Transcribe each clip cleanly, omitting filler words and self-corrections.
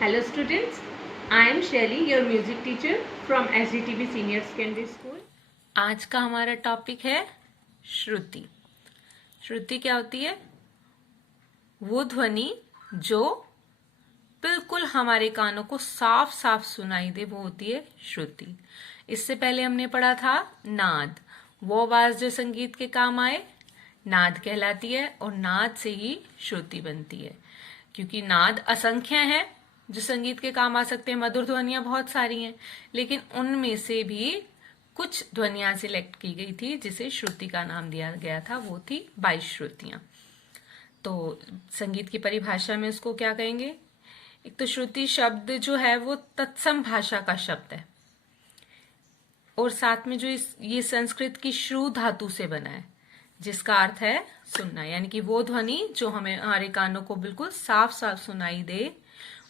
Hello students, I am Shelly, your music teacher from SDTB Senior Secondary School. आज का हमारा topic है श्रुति। श्रुति क्या होती है? वो ध्वनि जो बिल्कुल हमारे कानों को साफ साफ सुनाई दे, वो होती है श्रुति। इससे पहले हमने पढ़ा था नाद, वो आवाज जो संगीत के काम आए नाद कहलाती है, और नाद से ही श्रुति बनती है। क्योंकि नाद असंख्य हैं जो संगीत के काम आ सकते हैं, मधुर ध्वनियां बहुत सारी हैं, लेकिन उनमें से भी कुछ ध्वनियां सिलेक्ट की गई थी जिसे श्रुति का नाम दिया गया था, वो थी 22 श्रुतियां। तो संगीत की परिभाषा में उसको क्या कहेंगे? एक तो श्रुति शब्द जो है वो तत्सम भाषा का शब्द है, और साथ में जो ये संस्कृत की श्रु धातु से बना है, जिसका अर्थ है सुनना, यानी कि वो ध्वनि जो हमें हमारे कानों को बिल्कुल साफ साफ सुनाई दे,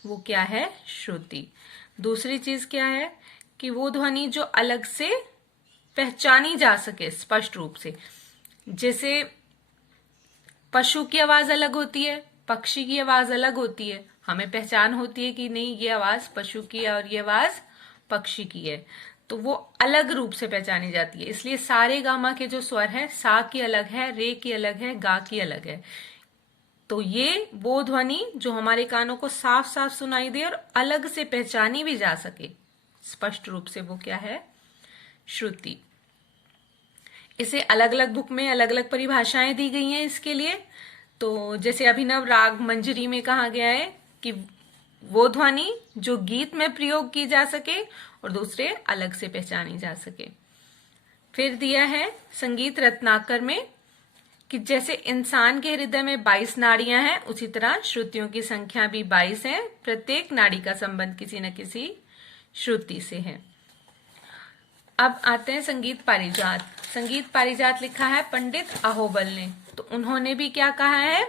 वो क्या है? श्रुति। दूसरी चीज क्या है कि वो ध्वनि जो अलग से पहचानी जा सके स्पष्ट रूप से। जैसे पशु की आवाज अलग होती है, पक्षी की आवाज अलग होती है, हमें पहचान होती है कि नहीं ये आवाज पशु की है और ये आवाज पक्षी की है, तो वो अलग रूप से पहचानी जाती है। इसलिए सारे गामा के जो स्वर है, सा की अलग है, रे की अलग है, गा की अलग है। तो ये वो ध्वनि जो हमारे कानों को साफ साफ सुनाई दे और अलग से पहचानी भी जा सके स्पष्ट रूप से, वो क्या है? श्रुति। इसे अलग अलग बुक में अलग अलग परिभाषाएं दी गई हैं इसके लिए। तो जैसे अभिनव राग मंजरी में कहा गया है कि वो ध्वनि जो गीत में प्रयोग की जा सके और दूसरे अलग से पहचानी जा सके। फिर दिया है संगीत रत्नाकर में कि जैसे इंसान के हृदय में 22 नाड़ियां हैं, उसी तरह श्रुतियों की संख्या भी 22 है। प्रत्येक नाड़ी का संबंध किसी न किसी श्रुति से है। अब आते हैं संगीत पारिजात। संगीत पारिजात लिखा है पंडित अहोबल ने। तो उन्होंने भी क्या कहा है?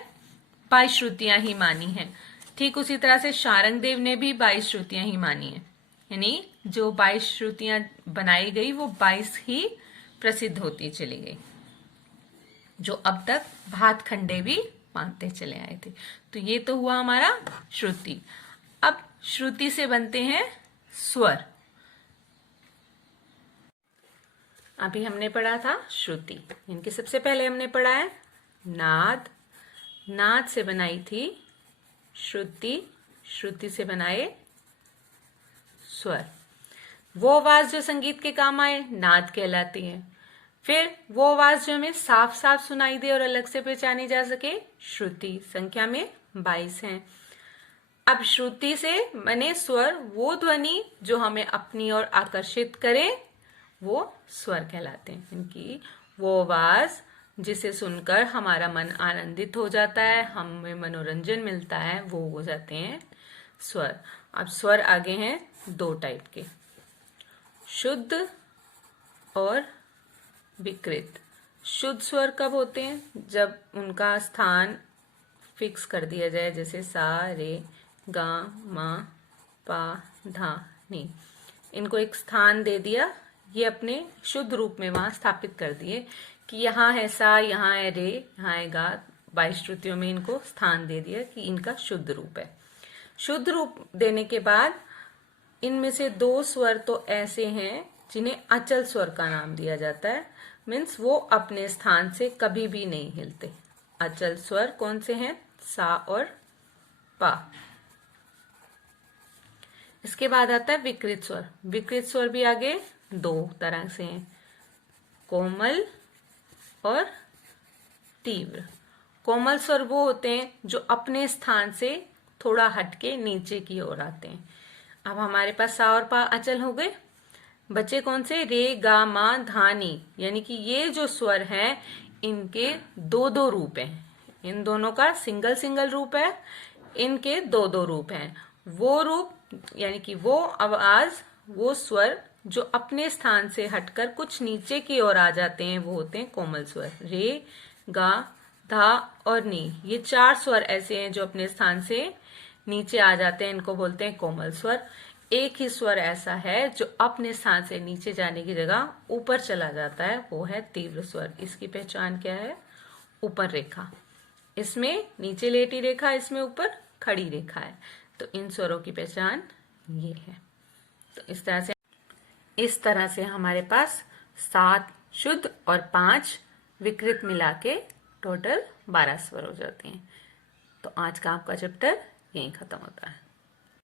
22 श्रुतियां ही मानी है। ठीक उसी तरह से शारंग देव ने भी 22 श्रुतियां ही मानी है, यानी जो 22 श्रुतियां बनाई गई वो 22 ही प्रसिद्ध होती चली गई, जो अब तक भात खंडे भी मानते चले आए थे। तो ये तो हुआ हमारा श्रुति। अब श्रुति से बनते हैं स्वर। अभी हमने पढ़ा था श्रुति, इनके सबसे पहले हमने पढ़ा है नाद। नाद से बनाई थी श्रुति, श्रुति से बनाए स्वर। वो आवाज जो संगीत के काम आए नाद कहलाती है। फिर वो आवाज जो हमें साफ साफ सुनाई दे और अलग से पहचानी जा सके, श्रुति। संख्या में 22 हैं। अब श्रुति से बने स्वर, वो ध्वनि जो हमें अपनी ओर आकर्षित करे, वो स्वर कहलाते हैं। इनकी वो आवाज जिसे सुनकर हमारा मन आनंदित हो जाता है, हमें मनोरंजन मिलता है, वो हो जाते हैं स्वर। अब स्वर आगे हैं 2 टाइप के, शुद्ध और विकृत। शुद्ध स्वर कब होते हैं? जब उनका स्थान फिक्स कर दिया जाए, जैसे सा रे गा मा पा धा नी, इनको एक स्थान दे दिया, ये अपने शुद्ध रूप में वहां स्थापित कर दिए कि यहाँ है सा, यहाँ है रे, यहाँ है गा। 22 श्रुतियों में इनको स्थान दे दिया कि इनका शुद्ध रूप है। शुद्ध रूप देने के बाद इनमें से 2 स्वर तो ऐसे हैं जिन्हें अचल स्वर का नाम दिया जाता है। मीन्स वो अपने स्थान से कभी भी नहीं हिलते। अचल स्वर कौन से हैं? सा और पा। इसके बाद आता है विकृत स्वर। विकृत स्वर भी आगे 2 तरह से हैं, कोमल और तीव्र। कोमल स्वर वो होते हैं जो अपने स्थान से थोड़ा हटके नीचे की ओर आते हैं। अब हमारे पास सा और पा अचल हो गए, बचे कौन से? रे गा मा धा नी, यानी कि ये जो स्वर हैं इनके 2-2 रूप हैं। इन दोनों का सिंगल सिंगल रूप है, इनके 2-2 रूप हैं। वो रूप यानी कि वो आवाज, वो स्वर जो अपने स्थान से हटकर कुछ नीचे की ओर आ जाते हैं, वो होते हैं कोमल स्वर। रे गा धा और नी, ये 4 स्वर ऐसे हैं जो अपने स्थान से नीचे आ जाते हैं, इनको बोलते हैं कोमल स्वर। एक ही स्वर ऐसा है जो अपने स्थान से नीचे जाने की जगह ऊपर चला जाता है, वो है तीव्र स्वर। इसकी पहचान क्या है? ऊपर रेखा, इसमें नीचे लेटी रेखा, इसमें ऊपर खड़ी रेखा है। तो इन स्वरों की पहचान ये है। तो इस तरह से हमारे पास 7 शुद्ध और 5 विकृत मिला के टोटल 12 स्वर हो जाते हैं। तो आज का आपका चैप्टर यहीं खत्म होता है।